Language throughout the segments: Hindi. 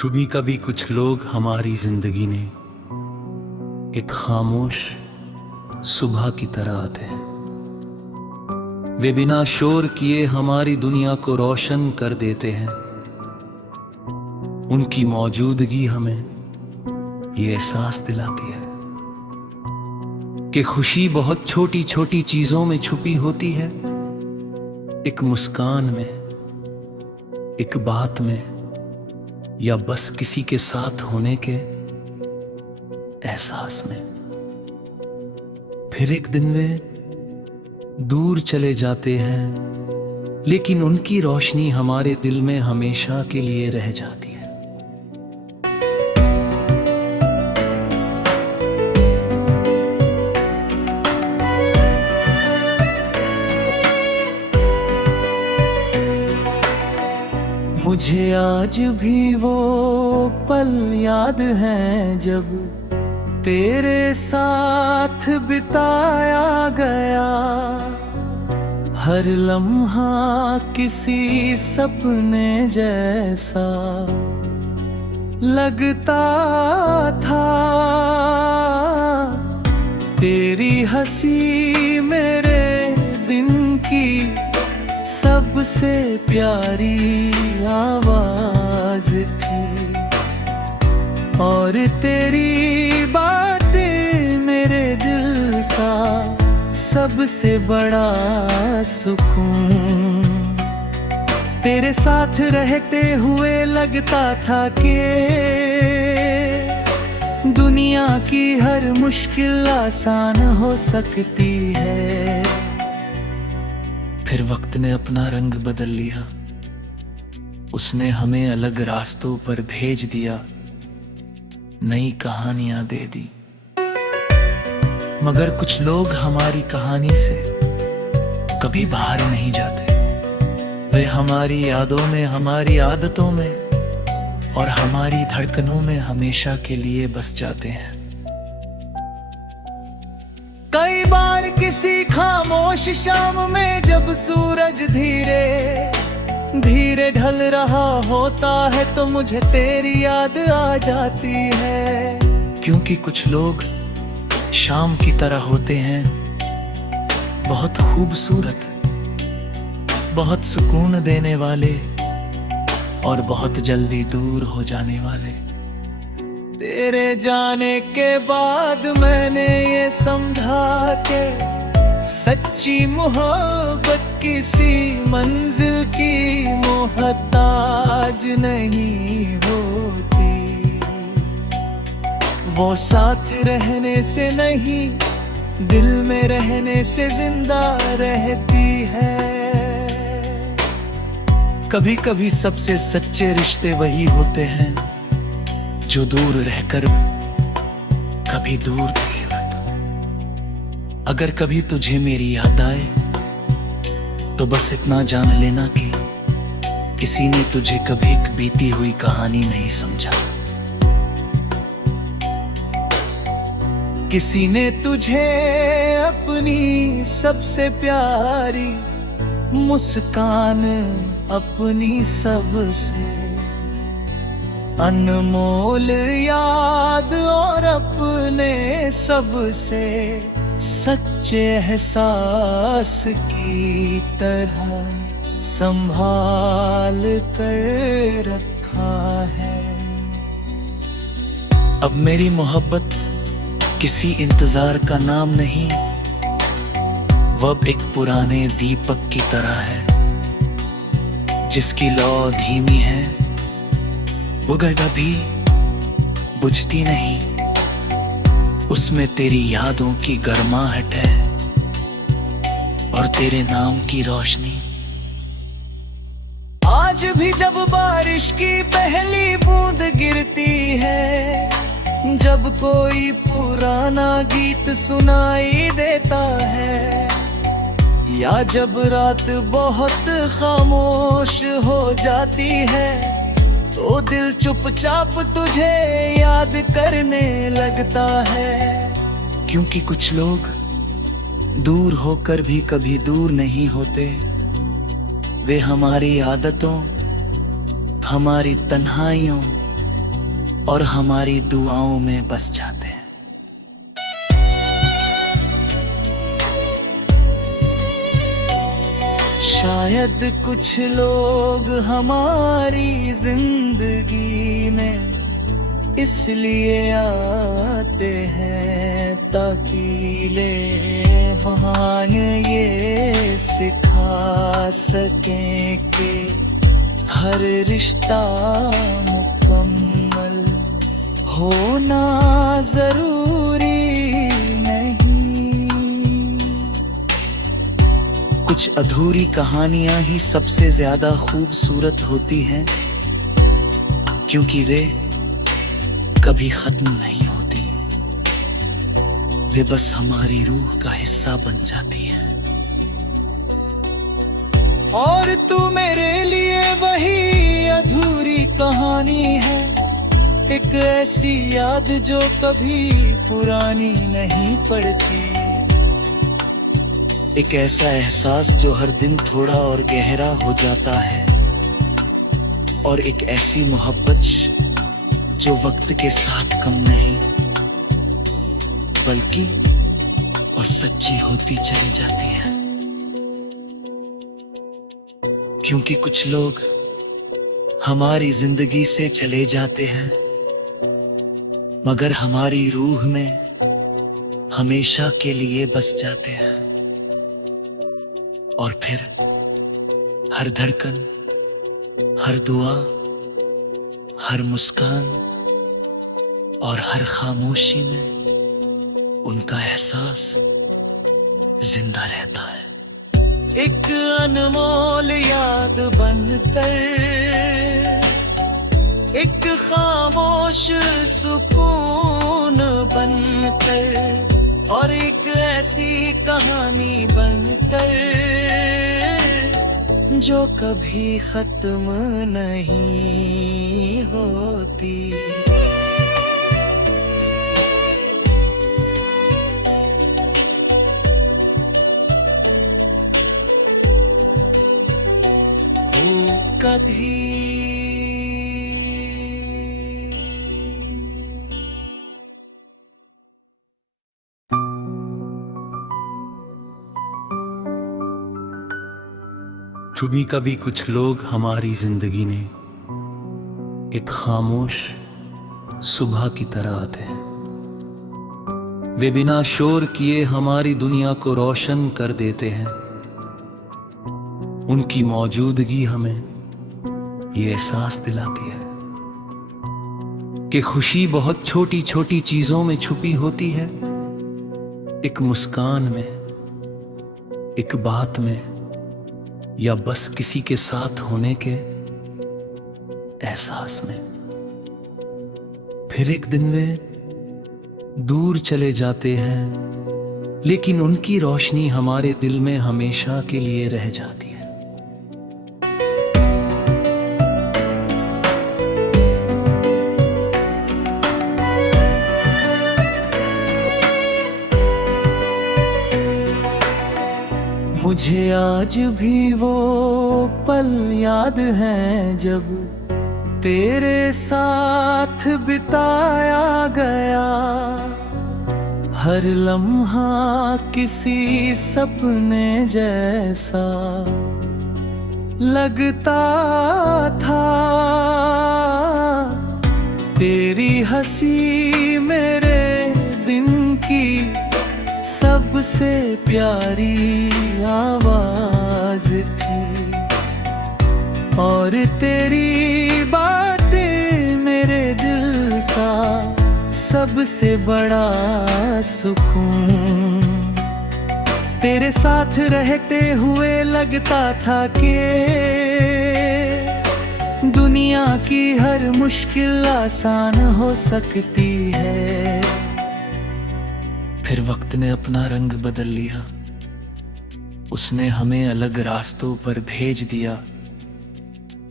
कभी कभी कुछ लोग हमारी जिंदगी में एक खामोश सुबह की तरह आते हैं। वे बिना शोर किए हमारी दुनिया को रोशन कर देते हैं। उनकी मौजूदगी हमें ये एहसास दिलाती है कि खुशी बहुत छोटी छोटी चीजों में छुपी होती है। एक मुस्कान में, एक बात में, या बस किसी के साथ होने के एहसास में। फिर एक दिन वे दूर चले जाते हैं, लेकिन उनकी रोशनी हमारे दिल में हमेशा के लिए रह जाती है। मुझे आज भी वो पल याद हैं जब तेरे साथ बिताया गया। हर लम्हा किसी सपने जैसा लगता था। तेरी हंसी मेरे दिन की सबसे प्यारी आवाज थी, और तेरी बातें मेरे दिल का सबसे बड़ा सुकून। तेरे साथ रहते हुए लगता था कि दुनिया की हर मुश्किल आसान हो सकती है। फिर वक्त ने अपना रंग बदल लिया, उसने हमें अलग रास्तों पर भेज दिया, नई कहानियां दे दी। मगर कुछ लोग हमारी कहानी से कभी बाहर नहीं जाते। वे हमारी यादों में, हमारी आदतों में और हमारी धड़कनों में हमेशा के लिए बस जाते हैं। कई बार किसी खामोश शाम में जब सूरज धीरे धीरे ढल रहा होता है तो मुझे तेरी याद आ जाती है। क्योंकि कुछ लोग शाम की तरह होते हैं, बहुत खूबसूरत, बहुत सुकून देने वाले और बहुत जल्दी दूर हो जाने वाले। तेरे जाने के बाद मैंने ये समझा के सच्ची मोहब्बत किसी मंजिल की मोहताज नहीं होती। वो साथ रहने से नहीं, दिल में रहने से जिंदा रहती है। कभी कभी सबसे सच्चे रिश्ते वही होते हैं जो दूर रहकर कभी दूर थे। अगर कभी तुझे मेरी याद आए तो बस इतना जान लेना कि किसी ने तुझे कभी बीती हुई कहानी नहीं समझा। किसी ने तुझे अपनी सबसे प्यारी मुस्कान, अपनी सबसे अनमोल याद और अपने सबसे सच्चे एहसास की तरह संभाल कर रखा है। अब मेरी मोहब्बत किसी इंतजार का नाम नहीं, वो अब एक पुराने दीपक की तरह है जिसकी लौ धीमी है, वो कभी बुझती नहीं। उसमें तेरी यादों की गर्माहट है और तेरे नाम की रोशनी। आज भी जब बारिश की पहली बूंद गिरती है, जब कोई पुराना गीत सुनाई देता है, या जब रात बहुत खामोश हो जाती है, तो दिल चुपचाप तुझे याद करने लगता है। क्योंकि कुछ लोग दूर होकर भी कभी दूर नहीं होते। वे हमारी आदतों, हमारी तन्हाइयों और हमारी दुआओं में बस जाते हैं। शायद कुछ लोग हमारी जिंदगी में इसलिए आते हैं ताकि लेहान ये सिखा सकें कि हर रिश्ता मुकम्मल होना जरूरी नहीं। कुछ अधूरी कहानियां ही सबसे ज्यादा खूबसूरत होती हैं, क्योंकि वे कभी खत्म नहीं होती। वे बस हमारी रूह का हिस्सा बन जाती है। और तू मेरे लिए वही अधूरी कहानी है, एक ऐसी याद जो कभी पुरानी नहीं पड़ती, एक ऐसा एहसास जो हर दिन थोड़ा और गहरा हो जाता है, और एक ऐसी मोहब्बत जो वक्त के साथ कम नहीं बल्कि और सच्ची होती चली जाती है। क्योंकि कुछ लोग हमारी जिंदगी से चले जाते हैं, मगर हमारी रूह में हमेशा के लिए बस जाते हैं। और फिर हर धड़कन, हर दुआ, हर मुस्कान और हर खामोशी में उनका एहसास जिंदा रहता है, एक अनमोल याद बनकर, एक खामोश सुकून बनकर, और एक ऐसी कहानी बनकर जो कभी खत्म नहीं होती। कभी कभी कुछ लोग हमारी जिंदगी में एक खामोश सुबह की तरह आते हैं। वे बिना शोर किए हमारी दुनिया को रोशन कर देते हैं। उनकी मौजूदगी हमें ये एहसास दिलाती है कि खुशी बहुत छोटी छोटी चीजों में छुपी होती है, एक मुस्कान में, एक बात में, या बस किसी के साथ होने के एहसास में। फिर एक दिन वे दूर चले जाते हैं, लेकिन उनकी रोशनी हमारे दिल में हमेशा के लिए रह जाती है। मुझे आज भी वो पल याद है जब तेरे साथ बिताया गया, हर लम्हा किसी सपने जैसा लगता था। तेरी हंसी मेरे दिन की सबसे प्यारी आवाज थी, और तेरी बातें मेरे दिल का सबसे बड़ा सुकून। तेरे साथ रहते हुए लगता था कि दुनिया की हर मुश्किल आसान हो सकती है। फिर वक्त ने अपना रंग बदल लिया, उसने हमें अलग रास्तों पर भेज दिया,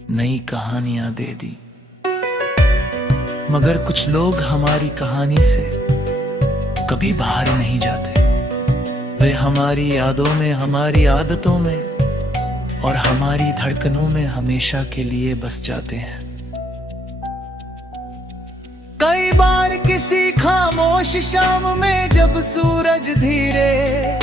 नई कहानियां दे दी। मगर कुछ लोग हमारी कहानी से कभी बाहर नहीं जाते। वे हमारी यादों में, हमारी आदतों में और हमारी धड़कनों में हमेशा के लिए बस जाते हैं। किसी खामोश शाम में जब सूरज धीरे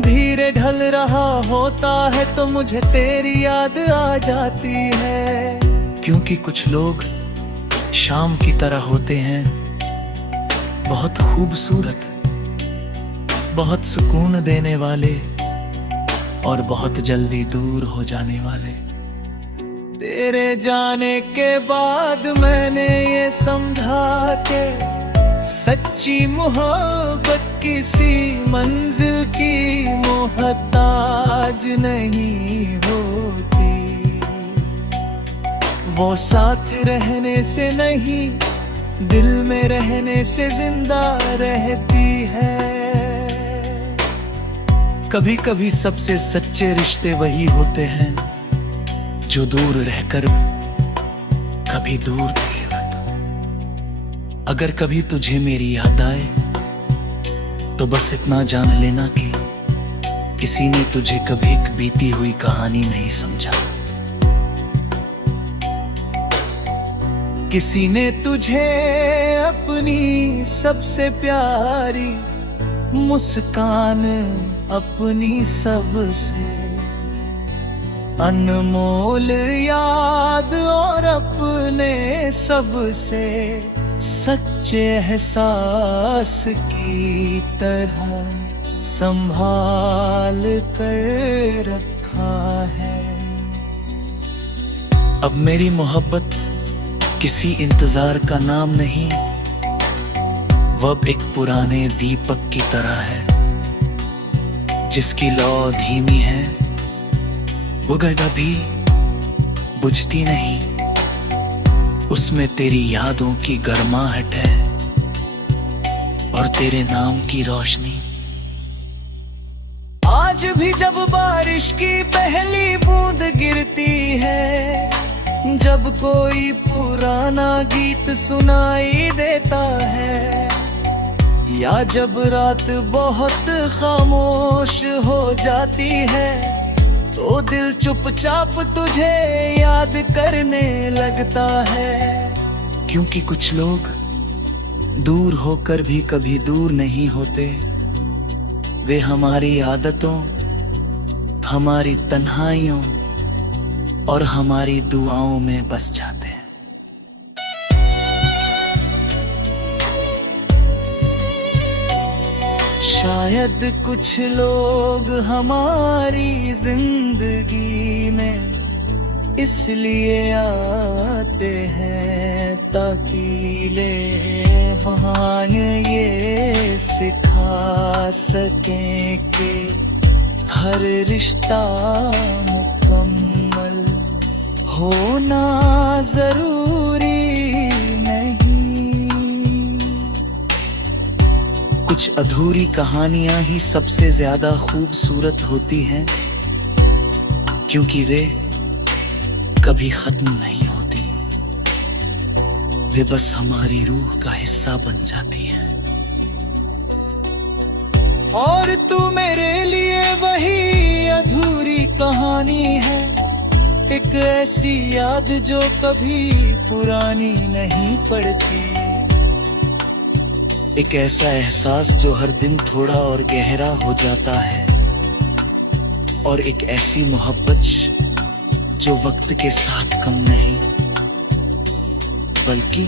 धीरे ढल रहा होता है तो मुझे तेरी याद आ जाती है। क्योंकि कुछ लोग शाम की तरह होते हैं, बहुत खूबसूरत, बहुत सुकून देने वाले और बहुत जल्दी दूर हो जाने वाले। तेरे जाने के बाद मैंने ये समझा के सच्ची मोहब्बत किसी मंजिल की मोहताज नहीं होती। वो साथ रहने से नहीं, दिल में रहने से जिंदा रहती है। कभी कभी सबसे सच्चे रिश्ते वही होते हैं जो दूर रहकर कभी दूर नहीं रहता। अगर कभी तुझे मेरी याद आए तो बस इतना जान लेना कि किसी ने तुझे कभी एक बीती हुई कहानी नहीं समझा। किसी ने तुझे अपनी सबसे प्यारी मुस्कान, अपनी सबसे अनमोल याद और अपने सबसे सच्चे एहसास की तरह संभाल कर रखा है। अब मेरी मोहब्बत किसी इंतजार का नाम नहीं, वह अब एक पुराने दीपक की तरह है जिसकी लौ धीमी है, वो कभी बुझती नहीं। उसमें तेरी यादों की गर्माहट है और तेरे नाम की रोशनी। आज भी जब बारिश की पहली बूंद गिरती है, जब कोई पुराना गीत सुनाई देता है, या जब रात बहुत खामोश हो जाती है, तो दिल चुपचाप तुझे याद करने लगता है। क्योंकि कुछ लोग दूर होकर भी कभी दूर नहीं होते। वे हमारी आदतों, हमारी तन्हाइयों और हमारी दुआओं में बस जाते हैं। शायद कुछ लोग हमारी जिंदगी में इसलिए आते हैं ताकि ले बहाने ये सिखा सकें कि हर रिश्ता मुकम्मल होना जरूरी नहीं। कुछ अधूरी कहानियां ही सबसे ज्यादा खूबसूरत होती हैं, क्योंकि वे कभी खत्म नहीं होती। वे बस हमारी रूह का हिस्सा बन जाती हैं। और तू मेरे लिए वही अधूरी कहानी है, एक ऐसी याद जो कभी पुरानी नहीं पड़ती। एक ऐसा एहसास जो हर दिन थोड़ा और गहरा हो जाता है, और एक ऐसी मोहब्बत जो वक्त के साथ कम नहीं बल्कि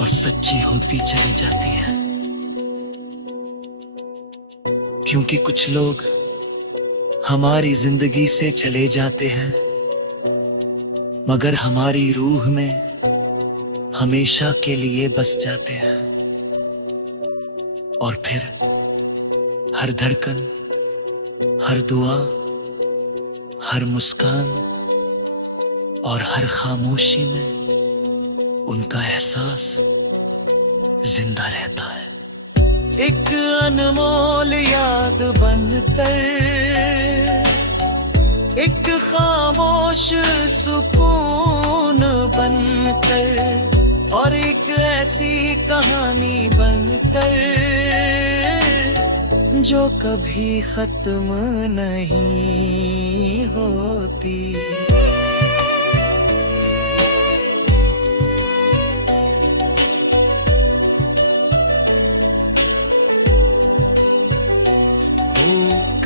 और सच्ची होती चली जाती है। क्योंकि कुछ लोग हमारी जिंदगी से चले जाते हैं, मगर हमारी रूह में हमेशा के लिए बस जाते हैं। और फिर हर धड़कन, हर दुआ, हर मुस्कान और हर खामोशी में उनका एहसास जिंदा रहता है। एक अनमोल याद बनकर, एक खामोश सुकून बनकर, और एक ऐसी कहानी बनकर जो कभी खत्म नहीं होती।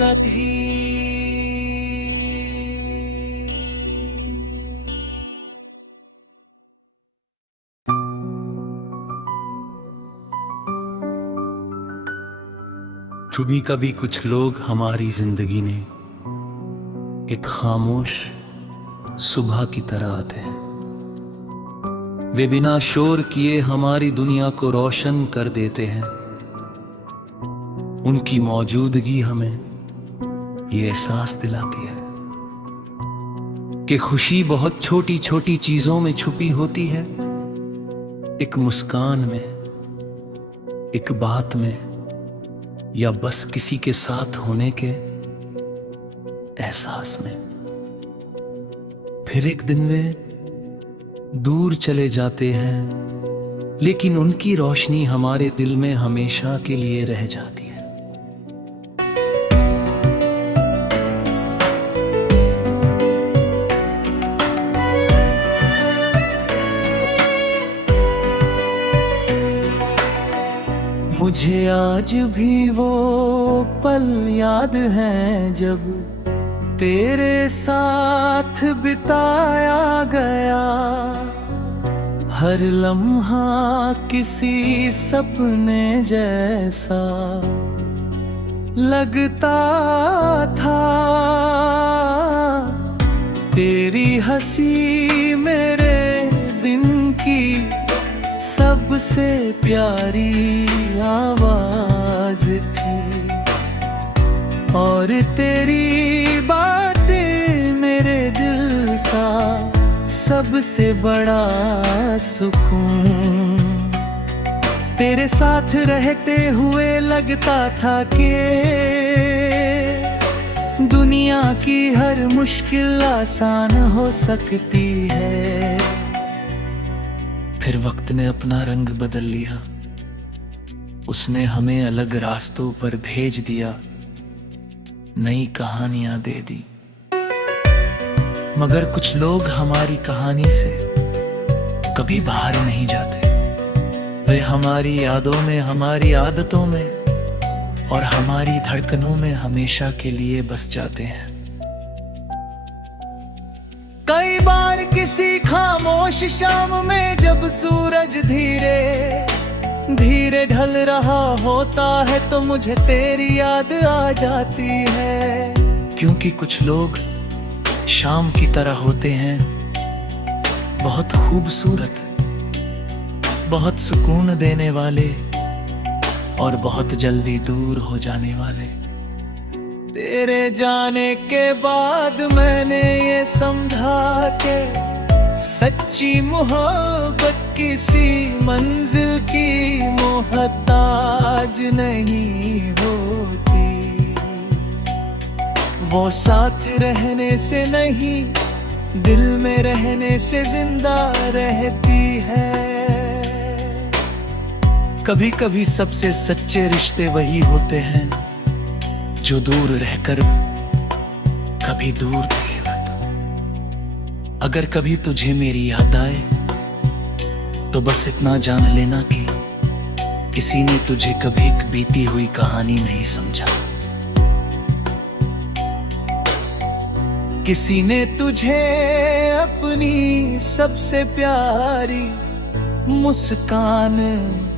कधी कभी कभी कुछ लोग हमारी जिंदगी में एक खामोश सुबह की तरह आते हैं। वे बिना शोर किए हमारी दुनिया को रोशन कर देते हैं। उनकी मौजूदगी हमें ये एहसास दिलाती है कि खुशी बहुत छोटी छोटी चीजों में छुपी होती है। एक मुस्कान में, एक बात में, या बस किसी के साथ होने के एहसास में। फिर एक दिन वे दूर चले जाते हैं, लेकिन उनकी रोशनी हमारे दिल में हमेशा के लिए रह जाती है। मुझे आज भी वो पल याद है जब तेरे साथ बिताया गया। हर लम्हा किसी सपने जैसा लगता था। तेरी हंसी मेरे दिन की सबसे प्यारी आवाज थी, और तेरी बातें मेरे दिल का सबसे बड़ा सुकून। तेरे साथ रहते हुए लगता था कि दुनिया की हर मुश्किल आसान हो सकती है। फिर वक्त ने अपना रंग बदल लिया, उसने हमें अलग रास्तों पर भेज दिया, नई कहानियां दे दी। मगर कुछ लोग हमारी कहानी से कभी बाहर नहीं जाते। वे हमारी यादों में, हमारी आदतों में और हमारी धड़कनों में हमेशा के लिए बस जाते हैं। कई बार किसी खामोश शाम में जब सूरज धीरे धीरे ढल रहा होता है तो मुझे तेरी याद आ जाती है। क्योंकि कुछ लोग शाम की तरह होते हैं, बहुत खूबसूरत, बहुत सुकून देने वाले और बहुत जल्दी दूर हो जाने वाले। तेरे जाने के बाद मैंने ये समझा के सच्ची मोहब्बत किसी मंजिल की मोहताज नहीं होती। वो साथ रहने से नहीं, दिल में रहने से जिंदा रहती है। कभी कभी सबसे सच्चे रिश्ते वही होते हैं जो दूर रहकर कभी दूर थे। अगर कभी तुझे मेरी याद आए तो बस इतना जान लेना कि किसी ने तुझे कभी बीती हुई कहानी नहीं समझा। किसी ने तुझे अपनी सबसे प्यारी मुस्कान,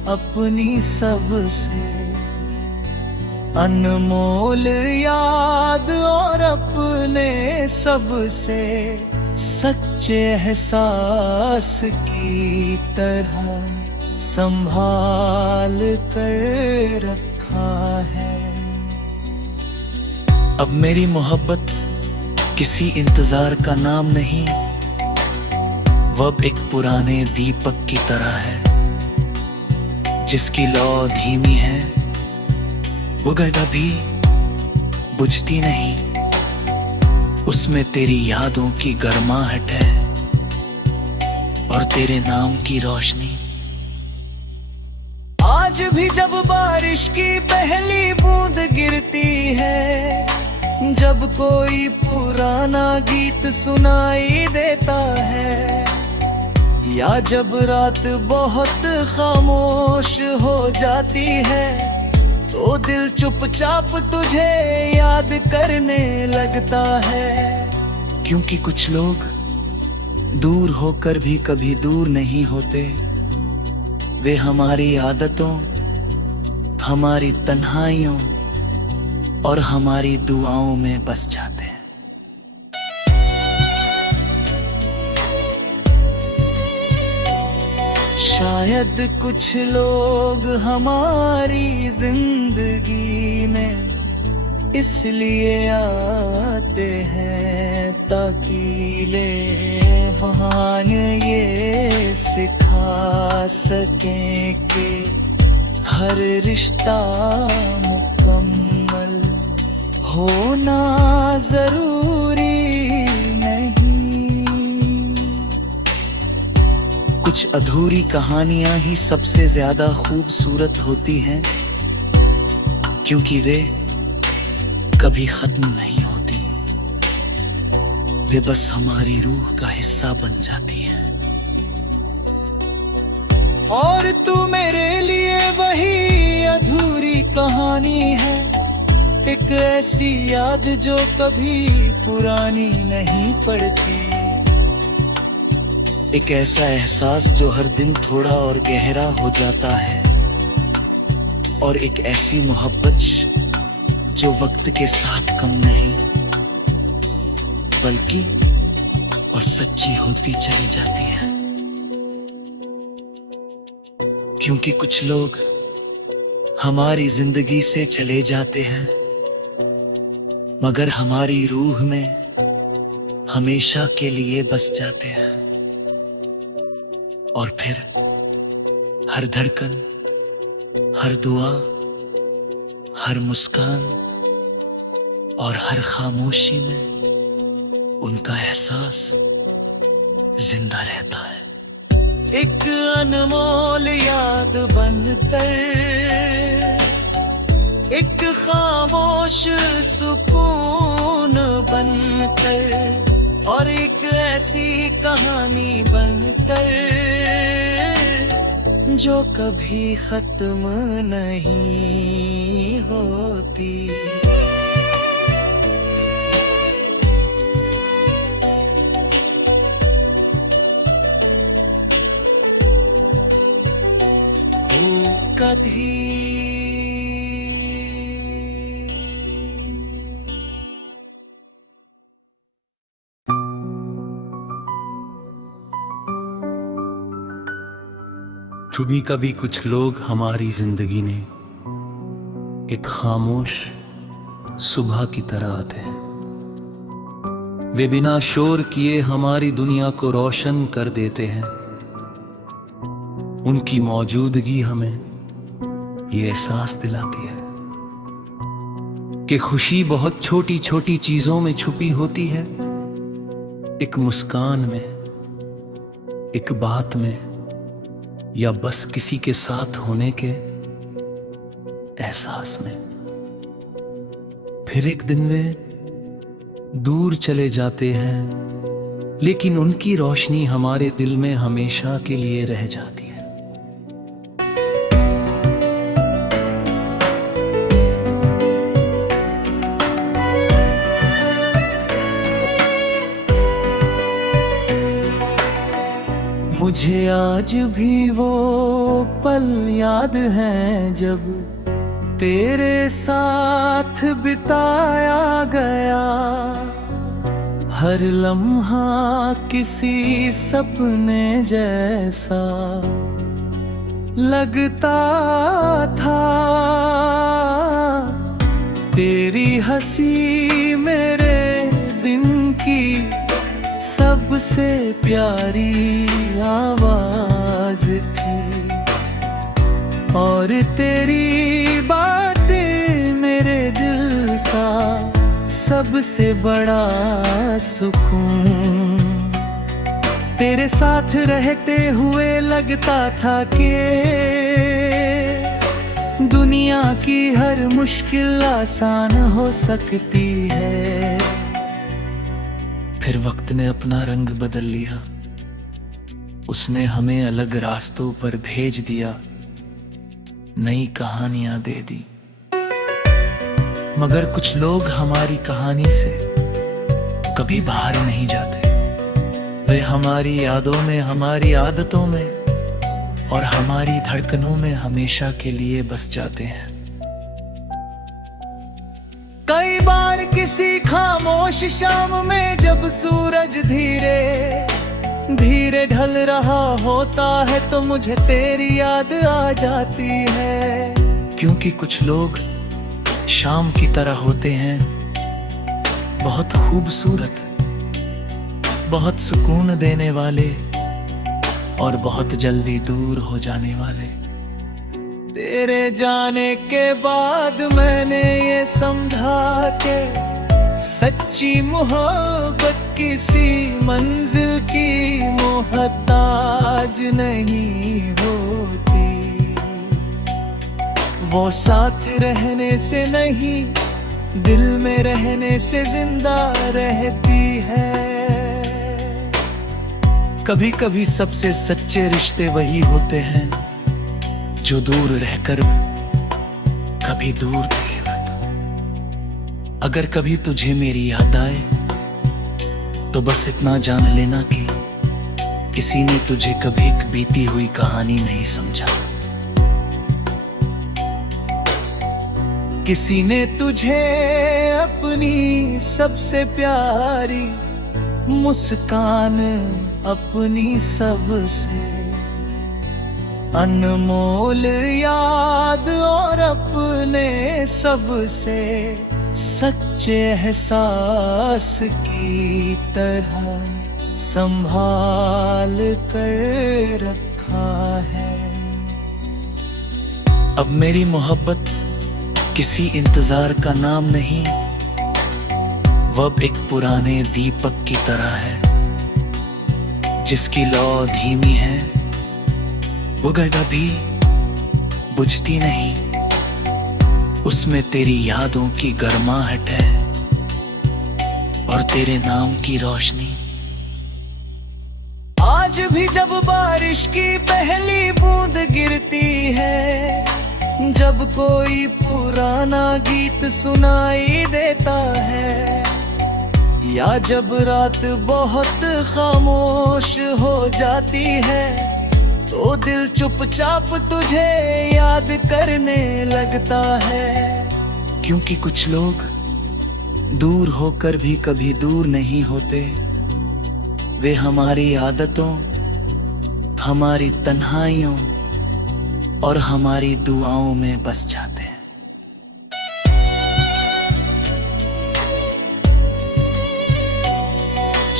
अपनी सबसे अनमोल याद और अपने सबसे सच्चे एहसास की तरह संभाल कर रखा है। अब मेरी मोहब्बत किसी इंतजार का नाम नहीं, वह एक पुराने दीपक की तरह है जिसकी लौ धीमी है, वो कभी बुझती नहीं। उसमें तेरी यादों की गर्माहट है और तेरे नाम की रोशनी। आज भी जब बारिश की पहली बूंद गिरती है, जब कोई पुराना गीत सुनाई देता है, या जब रात बहुत खामोश हो जाती है, तो दिल चुपचाप तुझे याद करने लगता है। क्योंकि कुछ लोग दूर होकर भी कभी दूर नहीं होते, वे हमारी आदतों, हमारी तन्हाइयों और हमारी दुआओं में बस जाते हैं। शायद कुछ लोग हमारी जिंदगी में इसलिए आते हैं ताकि ले बहाने ये सिखा सकें कि हर रिश्ता मुकम्मल होना जरूरी नहीं। कुछ अधूरी कहानियां ही सबसे ज्यादा खूबसूरत होती हैं, क्योंकि वे कभी खत्म नहीं होती, वे बस हमारी रूह का हिस्सा बन जाती हैं। और तू मेरे लिए वही अधूरी कहानी है, एक ऐसी याद जो कभी पुरानी नहीं पड़ती, एक ऐसा एहसास जो हर दिन थोड़ा और गहरा हो जाता है, और एक ऐसी मोहब्बत जो वक्त के साथ कम नहीं बल्कि और सच्ची होती चली जाती है। क्योंकि कुछ लोग हमारी जिंदगी से चले जाते हैं, मगर हमारी रूह में हमेशा के लिए बस जाते हैं। और फिर हर धड़कन, हर दुआ, हर मुस्कान और हर खामोशी में उनका एहसास जिंदा रहता है। एक अनमोल याद बनकर, एक खामोश सुकून बनकर, और एक ऐसी कहानी बनकर जो कभी खत्म नहीं होती। कभी कभी कुछ लोग हमारी जिंदगी में एक खामोश सुबह की तरह आते हैं। वे बिना शोर किए हमारी दुनिया को रोशन कर देते हैं। उनकी मौजूदगी हमें ये एहसास दिलाती है कि खुशी बहुत छोटी छोटी चीजों में छुपी होती है, एक मुस्कान में, एक बात में, या बस किसी के साथ होने के एहसास में। फिर एक दिन वे दूर चले जाते हैं, लेकिन उनकी रोशनी हमारे दिल में हमेशा के लिए रह जाती है। मुझे आज भी वो पल याद हैं जब तेरे साथ बिताया गया, हर लम्हा किसी सपने जैसा लगता था। तेरी हंसी मेरे दिन की सबसे प्यारी आवाज थी, और तेरी बातें मेरे दिल का सबसे बड़ा सुकून। तेरे साथ रहते हुए लगता था कि दुनिया की हर मुश्किल आसान हो सकती है। फिर वक्त ने अपना रंग बदल लिया, उसने हमें अलग रास्तों पर भेज दिया, नई कहानियां दे दी, मगर कुछ लोग हमारी कहानी से कभी बाहर नहीं जाते। वे हमारी यादों में, हमारी आदतों में और हमारी धड़कनों में हमेशा के लिए बस जाते हैं। कई बार किसी खामोश शाम में जब सूरज धीरे धीरे ढल रहा होता है तो मुझे तेरी याद आ जाती है। क्योंकि कुछ लोग शाम की तरह होते हैं, बहुत खूबसूरत, बहुत सुकून देने वाले और बहुत जल्दी दूर हो जाने वाले। तेरे जाने के बाद मैंने ये समझा के सच्ची मोहब्बत किसी मंजिल की मोहताज नहीं होती। वो साथ रहने से नहीं, दिल में रहने से जिंदा रहती है। कभी कभी सबसे सच्चे रिश्ते वही होते हैं जो दूर रहकर कभी दूर नहीं रहता। अगर कभी तुझे मेरी याद आए तो बस इतना जान लेना कि किसी ने तुझे कभी एक बीती हुई कहानी नहीं समझा। किसी ने तुझे अपनी सबसे प्यारी मुस्कान, अपनी सबसे अनमोल याद और अपने सबसे सच्चे एहसास की तरह संभाल कर रखा है। अब मेरी मोहब्बत किसी इंतजार का नाम नहीं, वह एक पुराने दीपक की तरह है जिसकी लौ धीमी है, वो कभी बुझती नहीं। उसमें तेरी यादों की गर्माहट है और तेरे नाम की रोशनी। आज भी जब बारिश की पहली बूंद गिरती है, जब कोई पुराना गीत सुनाई देता है, या जब रात बहुत खामोश हो जाती है, तो दिल चुपचाप तुझे याद करने लगता है। क्योंकि कुछ लोग दूर होकर भी कभी दूर नहीं होते। वे हमारी आदतों, हमारी तन्हाइयों और हमारी दुआओं में बस जाते हैं।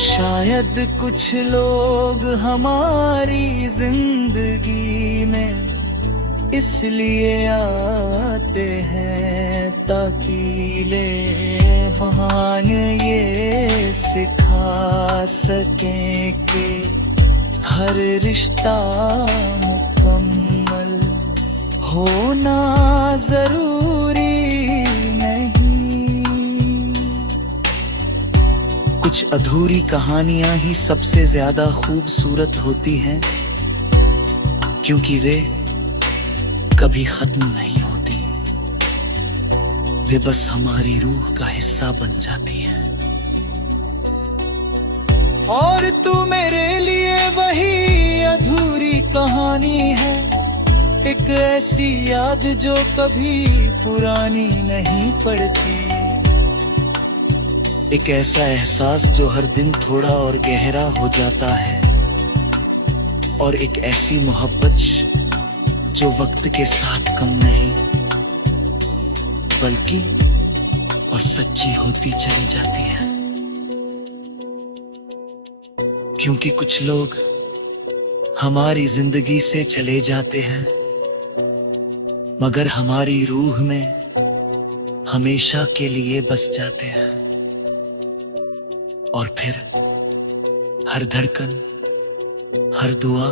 शायद कुछ लोग हमारी जिंदगी में इसलिए आते हैं ताकि ले बहान ये सिखा सकें कि हर रिश्ता मुकम्मल होना जरूरी नहीं। कुछ अधूरी कहानियां ही सबसे ज्यादा खूबसूरत होती हैं, क्योंकि वे कभी खत्म नहीं होती। वे बस हमारी रूह का हिस्सा बन जाती हैं। और तू मेरे लिए वही अधूरी कहानी है, एक ऐसी याद जो कभी पुरानी नहीं पड़ती। एक ऐसा एहसास जो हर दिन थोड़ा और गहरा हो जाता है, और एक ऐसी मोहब्बत जो वक्त के साथ कम नहीं बल्कि और सच्ची होती चली जाती है। क्योंकि कुछ लोग हमारी जिंदगी से चले जाते हैं, मगर हमारी रूह में हमेशा के लिए बस जाते हैं। और फिर हर धड़कन, हर दुआ,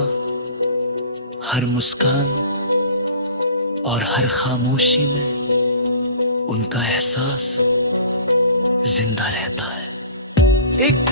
हर मुस्कान और हर खामोशी में उनका एहसास जिंदा रहता है। एक